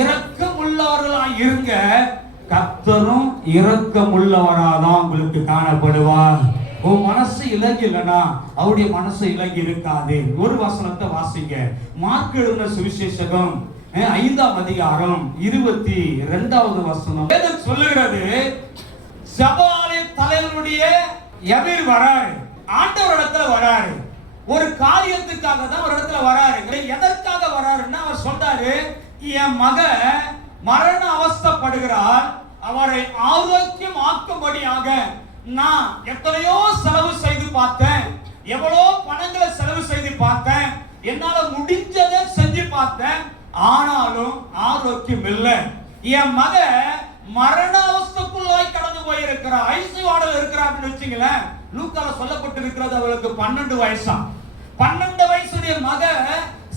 இரக்கம் உள்ளவர்களாய் இருங்க. கர்த்தரும் இரக்கம் உள்ளவராதான் உங்களுக்கு காணப்படுவார். உன் மனசு இலகி இல்லைன்னா அவருடைய மனசு இலகி இருக்காது. ஒரு வசனத்தை வாசிங்க. மார்க்கு எழுதின சுவிசேஷகம் 5ஆம் அதிகாரம் 22வது வசனம் சொல்லுகிறது, சபாலய தலைவருடைய எதிர் வராரு, ஆண்டவர் இடத்துல வராரு. ஒரு காரியத்துக்காக தான் ஒரு இடத்துல வராரு. எதற்காக வராருன்னா அவர் சொல்றாரு, என் மக மரண அவஸ்தைப்படுகிறார், அவரை ஆரோக்கியம் ஆக்கும்படியாக நான் எத்தனையோ செலவு செய்து பார்த்தேன், எவ்வளோ பணங்களை செலவு செய்து பார்த்தேன், என்னால முடிஞ்சதை செஞ்சு பார்த்தேன், ஆனாலும் ஆரோக்கியம் இல்லை. என் மக மரண அவஸ்தைக்குள்ளாய் கடந்து போயிருக்கிறார், ஐசியூல இருக்கிறார் அப்படின்னு வச்சுங்களேன். லூக்கால சொல்லப்பட்டிருக்கிறது அவளுக்கு 12 வயசா. 12 வயசுடைய மக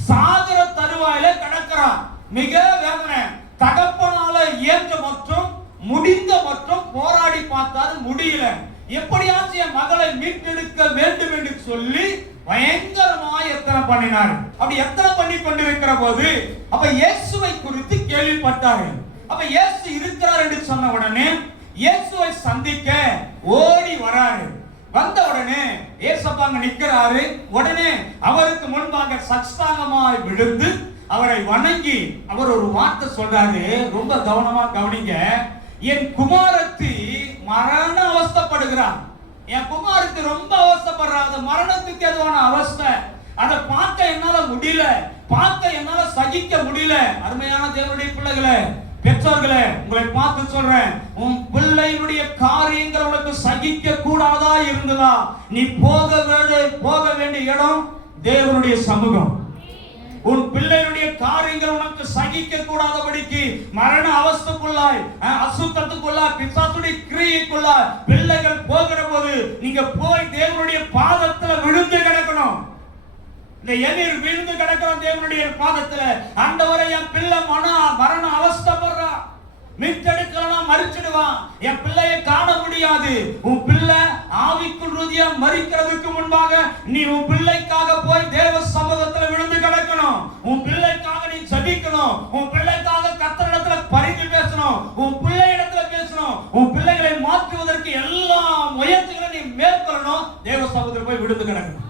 சாகர தருவாயில கிடக்கிறார். மிக வேதனை. தகப்பனால இயன்ற மற்றும் முடிந்த மற்றும் போராடி பார்த்தாரு, முடியல. எப்படியாச்சும் என் மகளை மீட்டெடுக்க வேண்டும் என்று சொல்லி பயங்கரமாய் எத்தனை பண்ணினார். அப்படி எத்தனை பண்ணி கொண்டிருக்கிற போது அப்ப இயேசுவை குறித்து கேள்விப்பட்டாரு. அப்ப இயேசு இருக்கிறார் என்று சொன்ன உடனே இயேசுவை சந்திக்க ஓடி வராரு. வந்த உடனே இயேசப்பா அங்க நிக்கிறாரு. உடனே அவருக்கு முன்பாக சஷ்டாங்கமாய் விழுந்து அவரை வணங்கி அவர் ஒரு வார்த்தை சொல்றாரு. ரொம்ப கவனமா கவனிங்க. என் குமாரத்தி மரண அவஸ்தைப்படுகிறார். என் குமாரத்தி ரொம்ப அவஸ்தைப்படுறாங்க. மரணத்துக்கு எதுவான அவஸ்தை. அதை பார்க்க என்னால முடியல, பார்க்க என்னால சகிக்க முடியல. அருமையான தேவனுடைய பிள்ளைகளே, பெற்றோர்களே, உங்களை பார்த்து சொல்றேன், உன் பிள்ளையினுடைய காரியங்கள் உனக்கு சகிக்க கூடாதா இருந்ததா, நீ போக வேண்டிய இடம் தேவனுடைய சமூகம். உன் பிள்ளையுடைய காரியங்கள் உனக்கு சகிக்க கூடாதபடிக்கு மரண அவஸ்தைக்குள்ளாய், அசுத்தத்துக்குள்ளாய், பிசாசுடைய கிரியைக்குள்ளாய் பிள்ளைகள் போகிற போது நீங்க போய் தேவனுடைய பாதத்துல விழுந்து கிடக்கணும். இந்த எதிர் விழுந்து கிடக்கிறோம் தேவனுடைய பாதத்துல. ஆண்டவரே, என் பிள்ளை மரண அவஸ்தைப்படுறா, மீட்டெடுக்கலாம், மறிச்சிடுவான், என் பிள்ளையை காண முடியாது. உன் பிள்ளை ஆவிக்குள் ரீதியா மறிக்கிறதுக்கு முன்பாக நீ உன் பிள்ளைக்காக போய் தேவ சமூகத்துல விழுந்து கிடக்கணும். உன் பிள்ளைக்காக நீ ஜெபிக்கணும். உன் பிள்ளைக்காக கர்த்தரிடத்துல பரிந்து பேசணும். உன் பிள்ளை இடத்துல பேசணும். உன் பிள்ளைகளை மாற்றுவதற்கு எல்லா முயற்சிகளையும் நீ மேற்கொள்ளணும். தேவ சமூகத்துல போய் விழுந்து கிடக்கணும்.